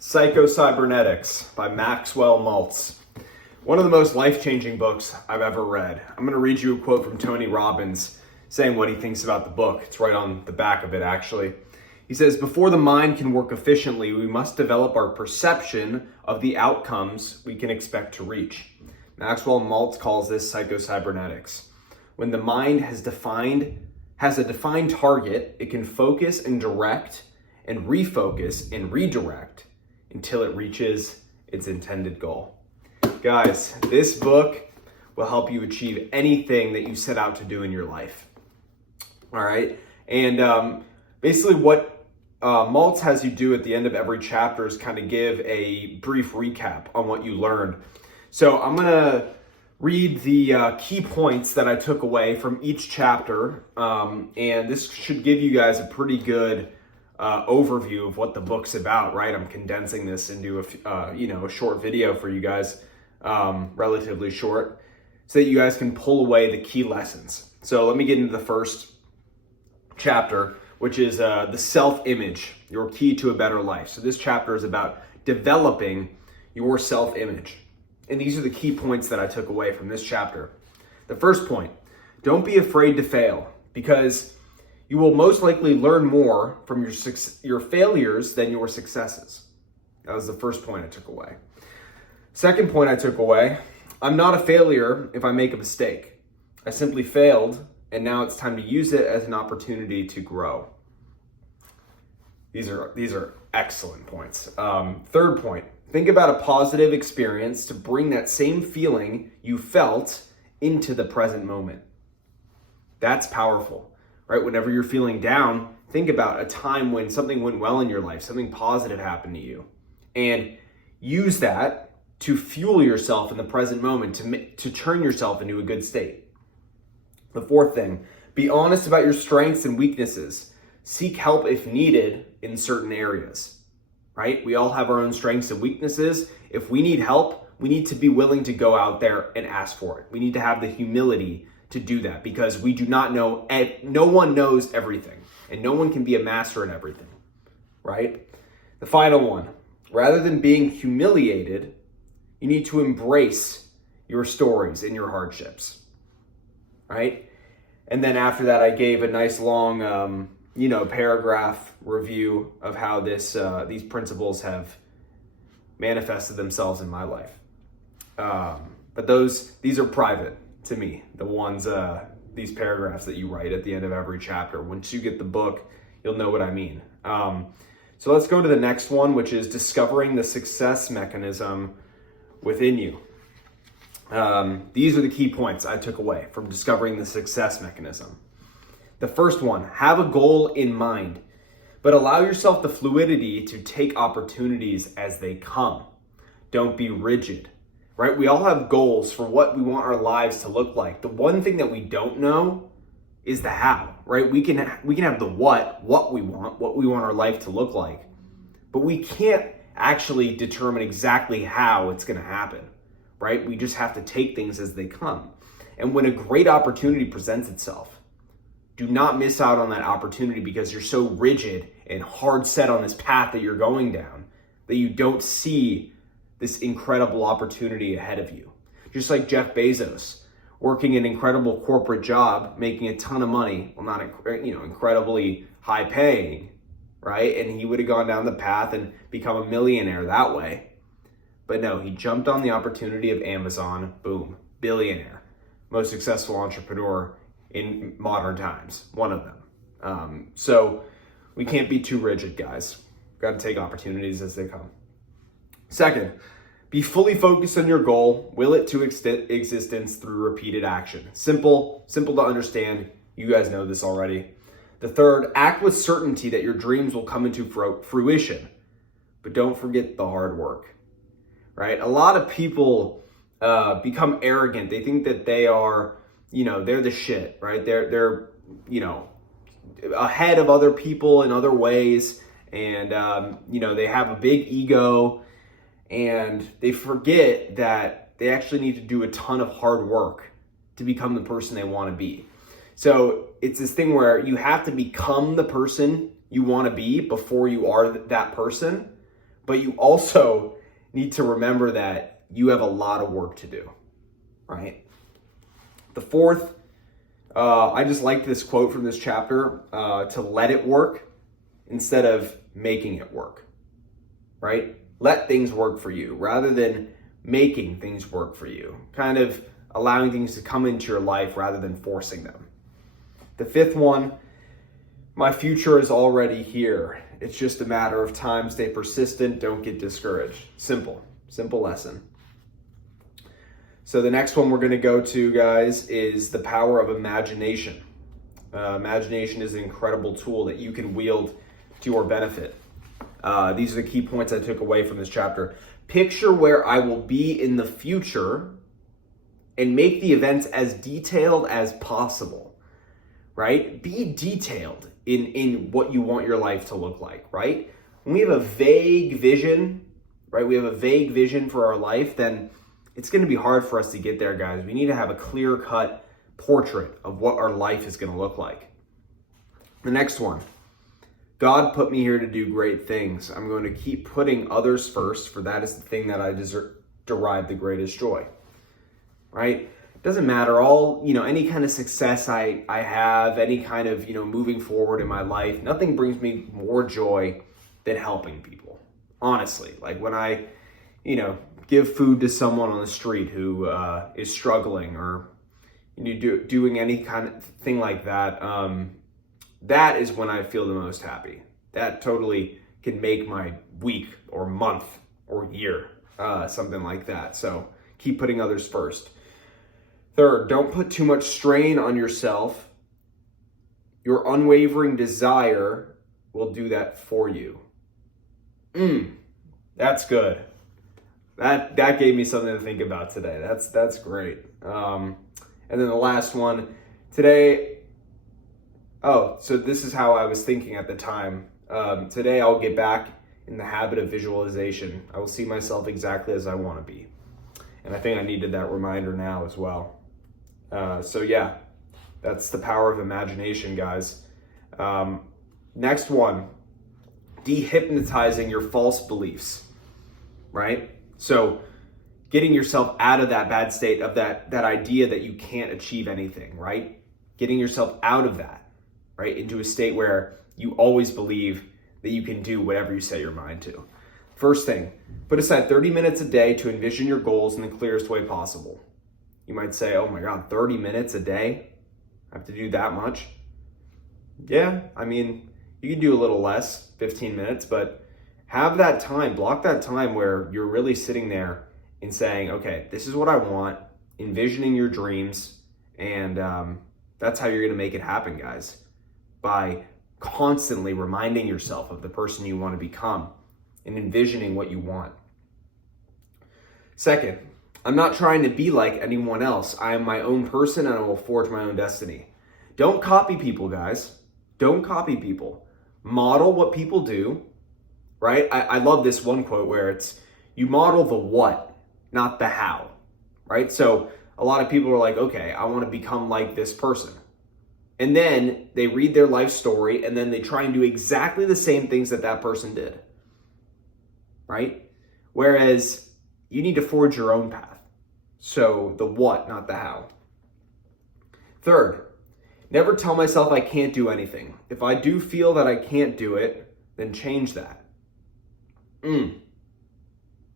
Psychocybernetics by Maxwell Maltz. One of the most life-changing books I've ever read. I'm going to read you a quote from Tony Robbins saying what he thinks about the book. It's right on the back of it, actually. He says, "Before the mind can work efficiently, we must develop our perception of the outcomes we can expect to reach." Maxwell Maltz calls this psychocybernetics. When the mind has a defined target, it can focus and direct and refocus and redirect until it reaches its intended goal. Guys, this book will help you achieve anything that you set out to do in your life. All right? And basically what Maltz has you do at the end of every chapter is kind of give a brief recap on what you learned. So I'm going to read the key points that I took away from each chapter, and this should give you guys a pretty good overview of what the book's about, right? I'm condensing this into a short video for you guys, relatively short, so that you guys can pull away the key lessons. So let me get into the first chapter, which is the self-image, your key to a better life. So this chapter is about developing your self-image. And these are the key points that I took away from this chapter. The first point, don't be afraid to fail, because you will most likely learn more from your failures than your successes. That was the first point I took away. Second point I took away, I'm not a failure if I make a mistake. I simply failed, and now it's time to use it as an opportunity to grow. These are excellent points. Third point, think about a positive experience to bring that same feeling you felt into the present moment. That's powerful. Right? Whenever you're feeling down, think about a time when something went well in your life, something positive happened to you, and use that to fuel yourself in the present moment, to turn yourself into a good state. The fourth thing, be honest about your strengths and weaknesses. Seek help if needed in certain areas, right? We all have our own strengths and weaknesses. If we need help, we need to be willing to go out there and ask for it. We need to have the humility to do that, because we do not know, no one knows everything, and no one can be a master in everything, right? The final one, rather than being humiliated, you need to embrace your stories and your hardships, right? And then after that, I gave a nice long, paragraph review of how these principles have manifested themselves in my life. But these are private to me, the ones, these paragraphs that you write at the end of every chapter. Once you get the book, you'll know what I mean. So let's go to the next one, which is discovering the success mechanism within you. These are the key points I took away from discovering the success mechanism. The first one, have a goal in mind, but allow yourself the fluidity to take opportunities as they come. Don't be rigid. Right? We all have goals for what we want our lives to look like. The one thing that we don't know is the how, right? We can have the what we want our life to look like, but we can't actually determine exactly how it's going to happen, right? We just have to take things as they come. And when a great opportunity presents itself, do not miss out on that opportunity because you're so rigid and hard set on this path that you're going down that you don't see this incredible opportunity ahead of you. Just like Jeff Bezos, working an incredible corporate job, making a ton of money, well, not incredibly high paying, right? And he would have gone down the path and become a millionaire that way. But no, he jumped on the opportunity of Amazon, boom, billionaire, most successful entrepreneur in modern times, one of them. So we can't be too rigid, guys. Got to take opportunities as they come. Second, be fully focused on your goal, will it to existence through repeated action. Simple to understand. You guys know this already. The third, act with certainty that your dreams will come into fruition, but don't forget the hard work, right? A lot of people become arrogant. They think that they are, they're the shit, right? They're ahead of other people in other ways, and, they have a big ego. And they forget that they actually need to do a ton of hard work to become the person they want to be. So it's this thing where you have to become the person you want to be before you are that person. but you also need to remember that you have a lot of work to do, right? The fourth, I just liked this quote from this chapter, to let it work instead of making it work, right? Let things work for you rather than making things work for you, kind of allowing things to come into your life rather than forcing them. The fifth one, my future is already here. It's just a matter of time. Stay persistent. Don't get discouraged. Simple lesson. So the next one we're going to go to, guys, is the power of imagination. Imagination is an incredible tool that you can wield to your benefit. These are the key points I took away from this chapter. Picture where I will be in the future and make the events as detailed as possible, right? Be detailed in what you want your life to look like, right? When we have a vague vision, right? We have a vague vision for our life, then it's going to be hard for us to get there, guys. We need to have a clear-cut portrait of what our life is going to look like. The next one, God put me here to do great things. I'm going to keep putting others first, for that is the thing that I derive the greatest joy, right? It doesn't matter any kind of success I have, any kind of, moving forward in my life. Nothing brings me more joy than helping people. Honestly, like when I, give food to someone on the street who is struggling, or doing any kind of thing like that, that is when I feel the most happy. That totally can make my week or month or year, something like that. So keep putting others first. Third, don't put too much strain on yourself. Your unwavering desire will do that for you. That's good. That gave me something to think about today. That's great. And then the last one today. Oh, so this is how I was thinking at the time. Today I'll get back in the habit of visualization. I will see myself exactly as I want to be. And I think I needed that reminder now as well. So yeah, that's the power of imagination, guys. Next one, dehypnotizing your false beliefs, right? So getting yourself out of that bad state of that idea that you can't achieve anything, right? Getting yourself out of that, right? Into a state where you always believe that you can do whatever you set your mind to. First thing, put aside 30 minutes a day to envision your goals in the clearest way possible. You might say, oh my God, 30 minutes a day? I have to do that much? Yeah, I mean, you can do a little less, 15 minutes, but have that time, block that time where you're really sitting there and saying, okay, this is what I want, envisioning your dreams, and that's how you're gonna make it happen, guys. By constantly reminding yourself of the person you want to become and envisioning what you want. Second, I'm not trying to be like anyone else. I am my own person and I will forge my own destiny. Don't copy people, guys. Don't copy people. Model what people do, right? I love this one quote where it's, you model the what, not the how, right? So a lot of people are like, okay, I want to become like this person. And then they read their life story and then they try and do exactly the same things that person did, right? Whereas you need to forge your own path. So the what, not the how. Third, never tell myself I can't do anything. If I do feel that I can't do it, then change that.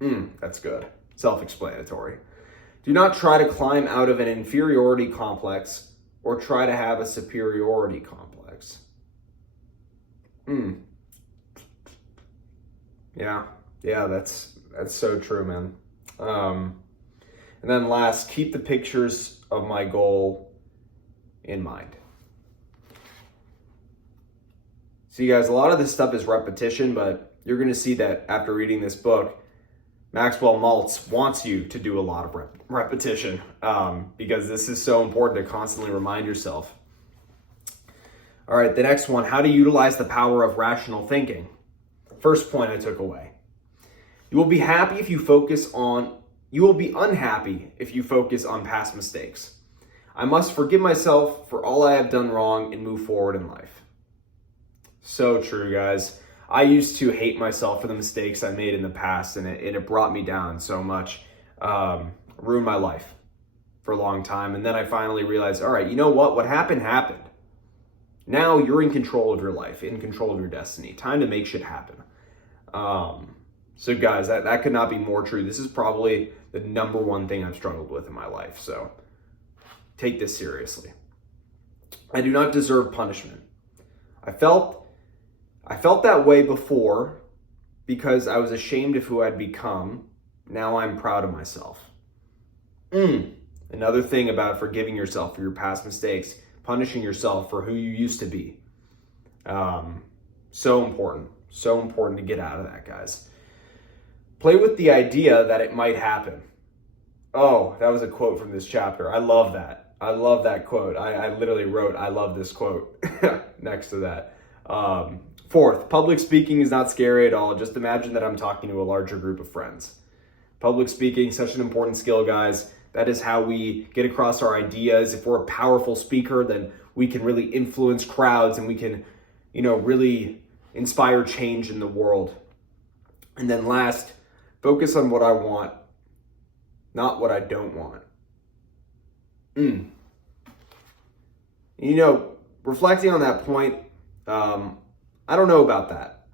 That's good. Self-explanatory. Do not try to climb out of an inferiority complex or try to have a superiority complex. Yeah, that's so true, man. And then last, keep the pictures of my goal in mind. See, guys, a lot of this stuff is repetition, but you're going to see that after reading this book, Maxwell Maltz wants you to do a lot of repetition because this is so important to constantly remind yourself. All right, the next one, how to utilize the power of rational thinking. First point I took away. You will be unhappy if you focus on past mistakes. I must forgive myself for all I have done wrong and move forward in life. So true, guys. I used to hate myself for the mistakes I made in the past, and it brought me down so much, ruined my life for a long time. And then I finally realized, all right, you know what? What happened, happened. Now you're in control of your life, in control of your destiny. Time to make shit happen. So guys, that could not be more true. This is probably the number one thing I've struggled with in my life. So take this seriously. I do not deserve punishment. I felt that way before because I was ashamed of who I'd become. Now I'm proud of myself. Another thing about forgiving yourself for your past mistakes, punishing yourself for who you used to be. So important to get out of that, guys. Play with the idea that it might happen. Oh, that was a quote from this chapter. I love that. I love that quote. I literally wrote, I love this quote next to that. Fourth, public speaking is not scary at all. Just imagine that I'm talking to a larger group of friends. Public speaking, such an important skill, guys. That is how we get across our ideas. If we're a powerful speaker, then we can really influence crowds and we can, really inspire change in the world. And then last, focus on what I want, not what I don't want. Reflecting on that point, I don't know about that.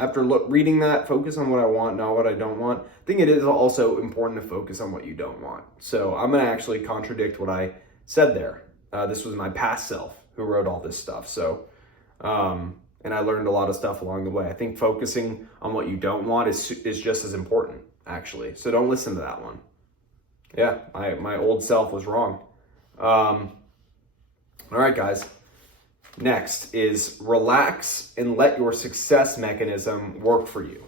After reading that, focus on what I want, not what I don't want. I think it is also important to focus on what you don't want. So I'm going to actually contradict what I said there. This was my past self who wrote all this stuff. So, and I learned a lot of stuff along the way. I think focusing on what you don't want is just as important, actually. So don't listen to that one. Yeah, my old self was wrong. All right, guys. Next is relax and let your success mechanism work for you.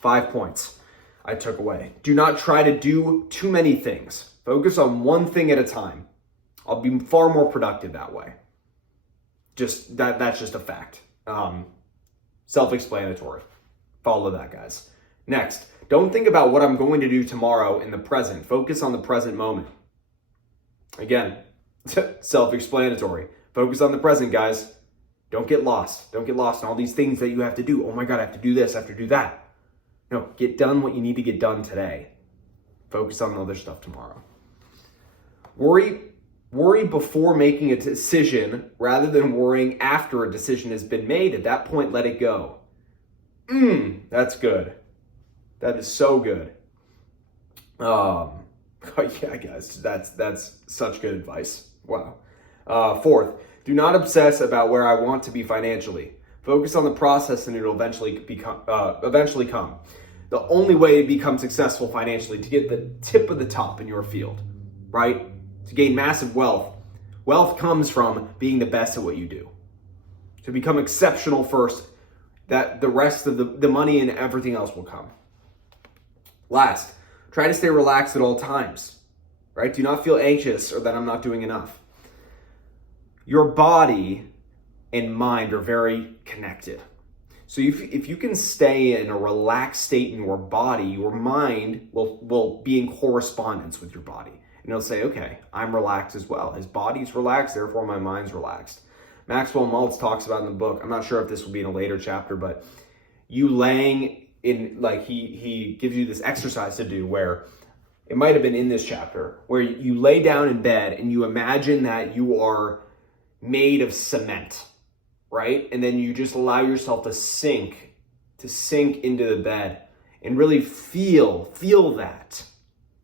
5 points I took away. Do not try to do too many things. Focus on one thing at a time. I'll be far more productive that way. That's just a fact. Self-explanatory. Follow that, guys. Next, don't think about what I'm going to do tomorrow in the present. Focus on the present moment. Again, self-explanatory. Focus on the present, guys. Don't get lost. Don't get lost in all these things that you have to do. Oh my God, I have to do this, I have to do that. No, get done what you need to get done today. Focus on the other stuff tomorrow. Worry before making a decision rather than worrying after a decision has been made. At that point, let it go. That's good. That is so good. Yeah, guys, that's such good advice. Wow. Fourth, do not obsess about where I want to be financially. Focus on the process and it'll eventually come. The only way to become successful financially, to get the tip of the top in your field, right? To gain massive wealth. Wealth comes from being the best at what you do. To become exceptional first, that the rest of the money and everything else will come. Last, try to stay relaxed at all times, right? Do not feel anxious or that I'm not doing enough. Your body and mind are very connected. So if you can stay in a relaxed state in your body, your mind will be in correspondence with your body. And it'll say, okay, I'm relaxed as well. His body's relaxed, therefore my mind's relaxed. Maxwell Maltz talks about in the book, I'm not sure if this will be in a later chapter, but you laying in, like he gives you this exercise to do where, it might have been in this chapter, where you lay down in bed and you imagine that you are made of cement, right? And then you just allow yourself to sink into the bed and really feel that.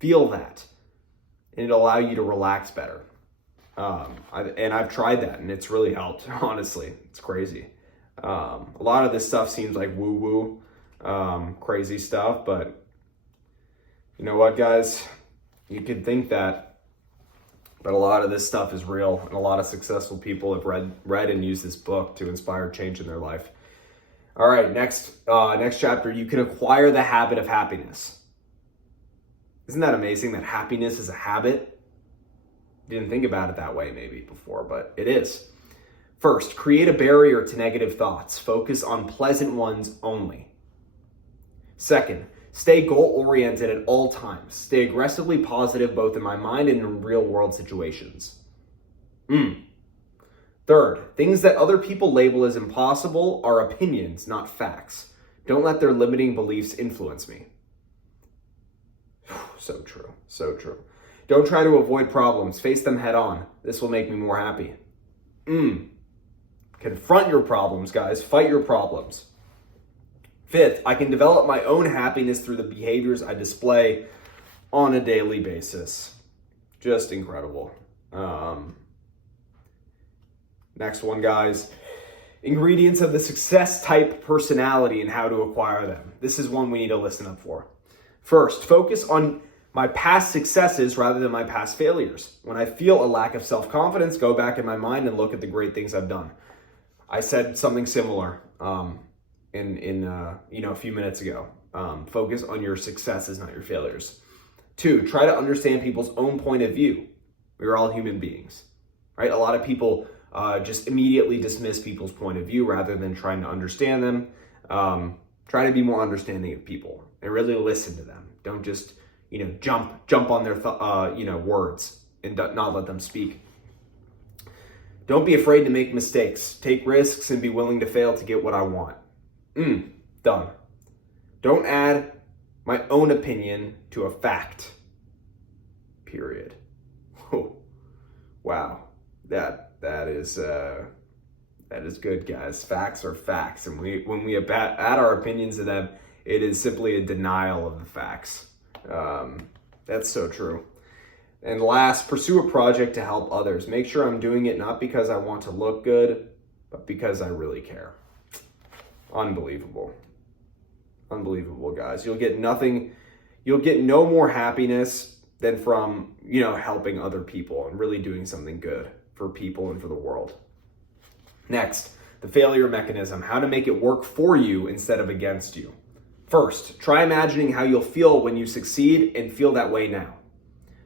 And it'll allow you to relax better. I've tried that and it's really helped, honestly. It's crazy. A lot of this stuff seems like woo-woo, crazy stuff, but you know what, guys? You can think that, but a lot of this stuff is real, and a lot of successful people have read and used this book to inspire change in their life. All right, next chapter, you can acquire the habit of happiness. Isn't that amazing that happiness is a habit? Didn't think about it that way maybe before, but it is. First, create a barrier to negative thoughts. Focus on pleasant ones only. Second, stay goal-oriented at all times. Stay aggressively positive both in my mind and in real-world situations. Third, things that other people label as impossible are opinions, not facts. Don't let their limiting beliefs influence me. So true, so true. Don't try to avoid problems. Face them head on. This will make me more happy. Confront your problems, guys. Fight your problems. Fifth, I can develop my own happiness through the behaviors I display on a daily basis. Just incredible. Next one, guys. Ingredients of the success type personality and how to acquire them. This is one we need to listen up for. First, focus on my past successes rather than my past failures. When I feel a lack of self-confidence, go back in my mind and look at the great things I've done. I said something similar a few minutes ago. Focus on your successes, not your failures. Two, try to understand people's own point of view. We're all human beings, right? A lot of people just immediately dismiss people's point of view rather than trying to understand them. Try to be more understanding of people and really listen to them. Don't just, jump on their, words and not let them speak. Don't be afraid to make mistakes. Take risks and be willing to fail to get what I want. Done. Don't add my own opinion to a fact. Period. Oh, wow. That is good, guys. Facts are facts, and when we add our opinions to them, it is simply a denial of the facts. That's so true. And last, pursue a project to help others. Make sure I'm doing it not because I want to look good, but because I really care. Unbelievable. Unbelievable, guys. You'll get no more happiness than from, helping other people and really doing something good for people and for the world. Next, the failure mechanism, how to make it work for you instead of against you. First, try imagining how you'll feel when you succeed and feel that way now.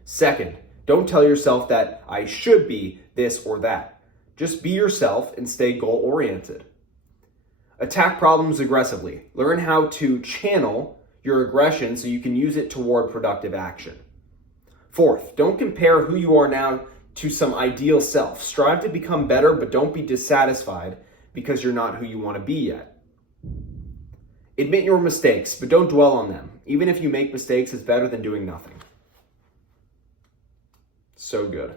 Second, don't tell yourself that I should be this or that. Just be yourself and stay goal-oriented. Attack problems aggressively. Learn how to channel your aggression so you can use it toward productive action. Fourth, don't compare who you are now to some ideal self. Strive to become better, but don't be dissatisfied because you're not who you want to be yet. Admit your mistakes, but don't dwell on them. Even if you make mistakes, it's better than doing nothing. So good.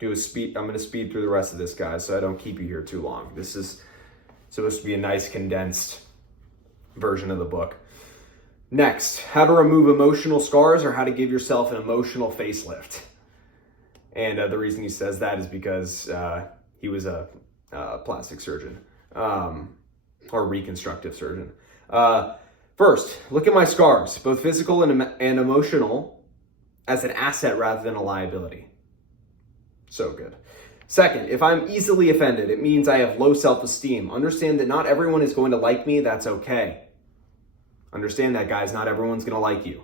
I'm going to speed through the rest of this, guys, so I don't keep you here too long. This is supposed to be a nice condensed version of the book. Next, how to remove emotional scars or how to give yourself an emotional facelift. And the reason he says that is because he was a plastic surgeon or reconstructive surgeon. First, look at my scars, both physical and emotional, as an asset rather than a liability. So good. Second, if I'm easily offended, it means I have low self-esteem. Understand that not everyone is going to like me. That's okay. Understand that, guys. Not everyone's going to like you.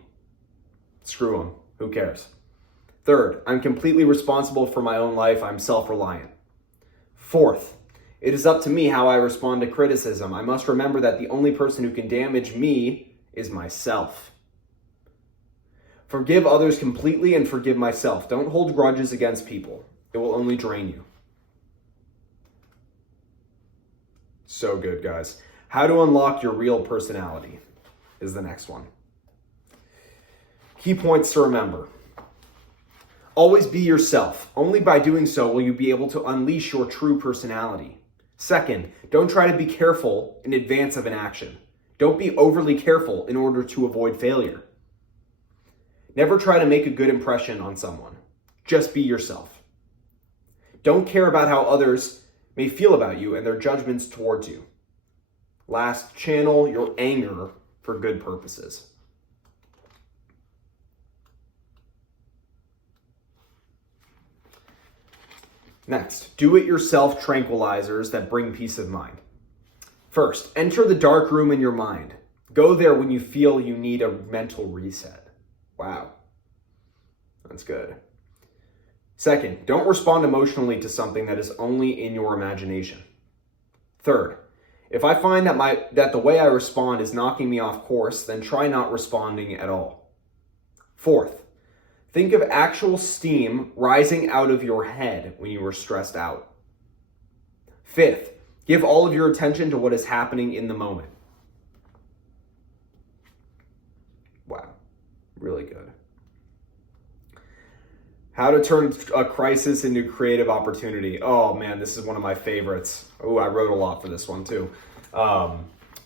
Screw them. Who cares? Third, I'm completely responsible for my own life. I'm self-reliant. Fourth, it is up to me how I respond to criticism. I must remember that the only person who can damage me is myself. Forgive others completely and forgive myself. Don't hold grudges against people. It will only drain you. So good, guys. How to unlock your real personality is the next one. Key points to remember. Always be yourself. Only by doing so will you be able to unleash your true personality. Second, don't try to be careful in advance of an action. Don't be overly careful in order to avoid failure. Never try to make a good impression on someone. Just be yourself. Don't care about how others may feel about you and their judgments towards you. Last, channel your anger for good purposes. Next, do-it-yourself tranquilizers that bring peace of mind. First, enter the dark room in your mind. Go there when you feel you need a mental reset. Wow, that's good. Second, don't respond emotionally to something that is only in your imagination. Third, if I find that the way I respond is knocking me off course, then try not responding at all. Fourth, think of actual steam rising out of your head when you were stressed out. Fifth, give all of your attention to what is happening in the moment. Wow, really good. How to turn a crisis into creative opportunity. Oh man, this is one of my favorites. Oh, I wrote a lot for this one too.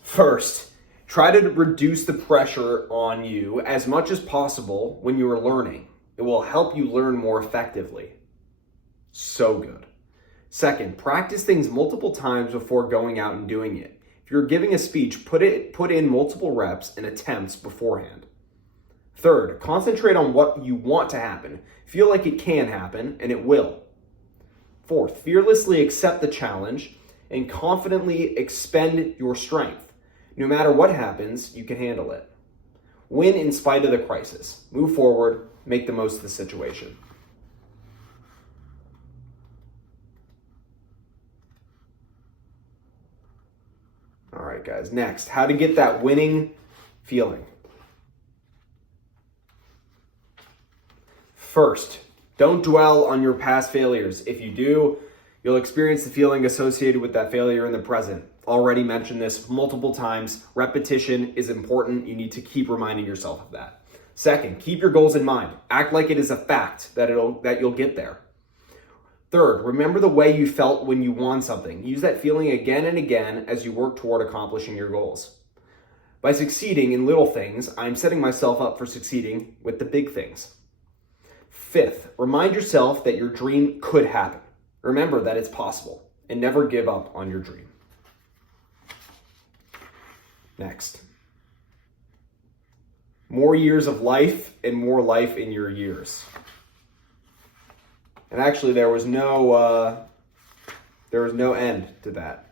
First, try to reduce the pressure on you as much as possible when you are learning. It will help you learn more effectively. So good. Second, practice things multiple times before going out and doing it. If you're giving a speech, put in multiple reps and attempts beforehand. Third, concentrate on what you want to happen. Feel like it can happen, and it will. Fourth, fearlessly accept the challenge and confidently expend your strength. No matter what happens, you can handle it. Win in spite of the crisis. Move forward, make the most of the situation. All right, guys, next, how to get that winning feeling. First, don't dwell on your past failures. If you do, you'll experience the feeling associated with that failure in the present. Already mentioned this multiple times. Repetition is important. You need to keep reminding yourself of that. Second, keep your goals in mind. Act like it is a fact that you'll get there. Third, remember the way you felt when you won something. Use that feeling again and again as you work toward accomplishing your goals. By succeeding in little things, I'm setting myself up for succeeding with the big things. Fifth, remind yourself that your dream could happen. Remember that it's possible, and never give up on your dream. Next, more years of life and more life in your years. And actually, there was no end to that.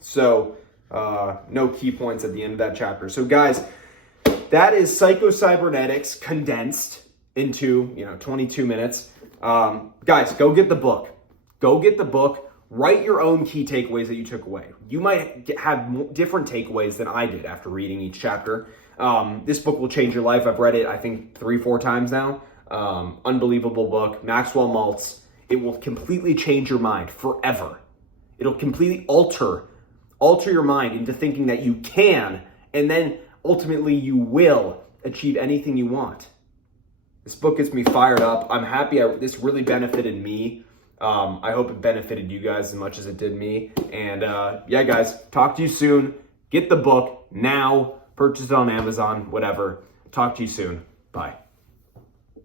So, no key points at the end of that chapter. So, guys, that is Psychocybernetics condensed into 22 minutes. Guys, go get the book. Go get the book. Write your own key takeaways that you took away. You might have different takeaways than I did after reading each chapter. This book will change your life. I've read it, I think, 3-4 times now. Unbelievable book. Maxwell Maltz. It will completely change your mind forever. It'll completely alter your mind into thinking that you can, and then ultimately you will achieve anything you want. This book gets me fired up. I'm happy this really benefited me. I hope it benefited you guys as much as it did me. And yeah, guys, talk to you soon. Get the book now. Purchase it on Amazon, whatever. Talk to you soon. Bye.